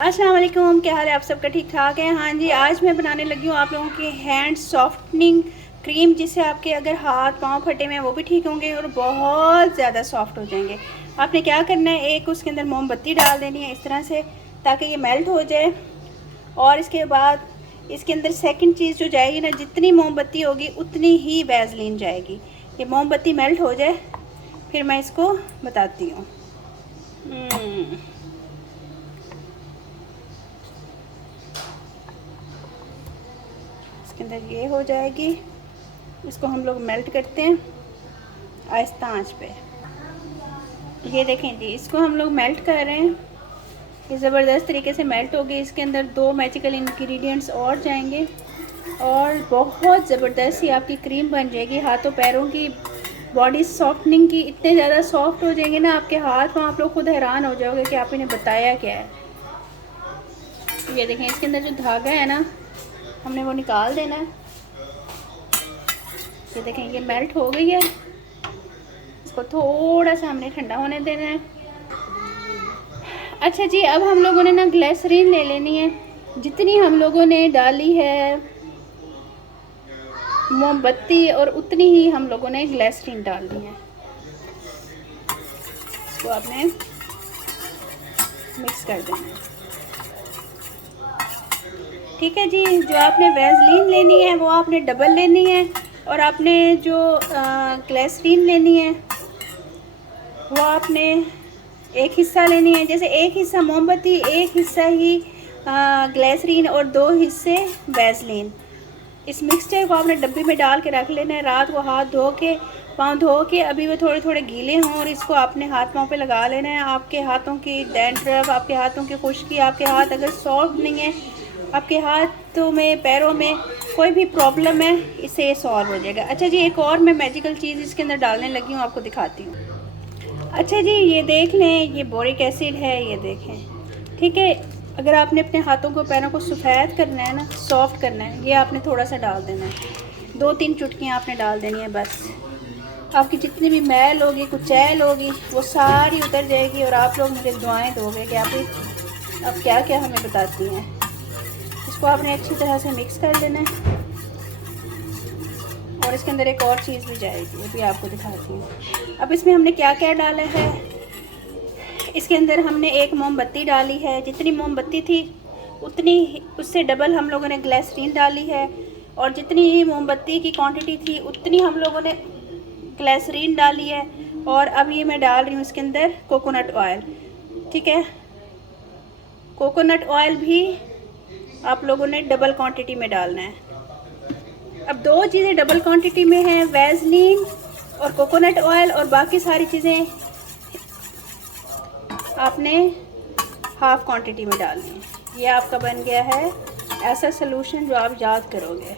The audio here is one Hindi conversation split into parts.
अस्सलाम वालेकुम, क्या हाल है आप सबका? ठीक ठाक है? हाँ जी, आज मैं बनाने लगी हूँ आप लोगों के हैंड सॉफ्टनिंग क्रीम, जिससे आपके अगर हाथ पाँव फटे हुए हैं वो भी ठीक होंगे और बहुत ज़्यादा सॉफ्ट हो जाएंगे। आपने क्या करना है, एक उसके अंदर मोमबत्ती डाल देनी है इस तरह से, ताकि ये मेल्ट हो जाए। और इसके बाद इसके अंदर सेकंड चीज़ जो जाएगी ना, जितनी मोमबत्ती होगी उतनी ही वैसलीन जाएगी। ये मोमबत्ती मेल्ट हो जाए फिर मैं इसको बताती हूँ। इसके अंदर ये हो जाएगी। इसको हम लोग मेल्ट करते हैं आहिस्ता आंच पे। ये देखें जी, इसको हम लोग मेल्ट कर रहे हैं। ये ज़बरदस्त तरीके से मेल्ट हो गई। इसके अंदर 2 मैजिकल इंग्रेडिएंट्स और जाएंगे और बहुत ज़बरदस्त सी आपकी क्रीम बन जाएगी। हाथों पैरों की बॉडी सॉफ्टनिंग की इतने ज़्यादा सॉफ्ट हो जाएंगे ना आपके हाथ पाँव, आप लोग खुद हैरान हो जाओगे कि आपने बताया क्या है। ये देखें, इसके अंदर जो धागा है ना, हमने वो निकाल देना है। ये देखें, ये मेल्ट हो गई है। इसको थोड़ा सा हमने ठंडा होने देना है। अच्छा जी, अब हम लोगों ने ना ग्लिसरीन ले लेनी है। जितनी हम लोगों ने डाली है मोमबत्ती, और उतनी ही हम लोगों ने ग्लिसरीन डालनी है। इसको आपने मिक्स कर देना है। ठीक है जी, जो आपने वैसलीन लेनी है वो आपने डबल लेनी है, और आपने जो ग्लिसरीन लेनी है वो आपने एक हिस्सा लेनी है। जैसे एक हिस्सा मोमबत्ती, एक हिस्सा ही ग्लिसरीन और 2 हिस्से वैसलीन। इस मिक्सचर को आपने डब्बी में डाल के रख लेना है। रात को हाथ धो के, पाँव धो के, अभी वो थोड़े थोड़े गीले हों, और इसको आपने हाथ पाँव पे लगा लेना है। आपके हाथों की डैंड्रफ, आपके हाथों की खुश्की, आपके हाथ अगर सॉफ्ट नहीं है, आपके हाथों में पैरों में कोई भी प्रॉब्लम है, इससे ये सॉल्व हो जाएगा। अच्छा जी, एक और मैं मैजिकल चीज़ इसके अंदर डालने लगी हूँ, आपको दिखाती हूँ। अच्छा जी, ये देख लें, ये बोरिक एसिड है, ये देखें। ठीक है, अगर आपने अपने हाथों को पैरों को सफ़ेद करना है ना, सॉफ्ट करना है, ये आपने थोड़ा सा डाल देना है। 2-3 चुटकियाँ आपने डाल देनी है बस। आपकी जितनी भी मैल होगी, कुचैल होगी, वो सारी उतर जाएगी, और आप लोग मुझे दुआएं दोगे कि आप क्या क्या हमें बताती हैं। इसको आपने अच्छी तरह से मिक्स कर लेना है। और इसके अंदर एक और चीज़ भी जाएगी, ये भी आपको दिखाती हूँ। अब इसमें हमने क्या क्या डाला है। इसके अंदर हमने एक मोमबत्ती डाली है। जितनी मोमबत्ती थी उतनी, उससे डबल हम लोगों ने ग्लिसरीन डाली है, और जितनी ही मोमबत्ती की क्वांटिटी थी उतनी हम लोगों ने ग्लिसरीन डाली है। और अब ये मैं डाल रही हूँ इसके अंदर कोकोनट ऑयल। ठीक है, कोकोनट ऑयल भी आप लोगों ने डबल क्वांटिटी में डालना है। अब 2 चीज़ें डबल क्वांटिटी में हैं, वैसलीन और कोकोनट ऑयल, और बाकी सारी चीज़ें आपने हाफ क्वांटिटी में डालनी है। ये आपका बन गया है ऐसा सलूशन जो आप याद करोगे।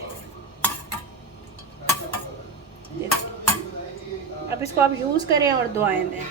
अब इसको आप यूज़ करें और दुआएं दें।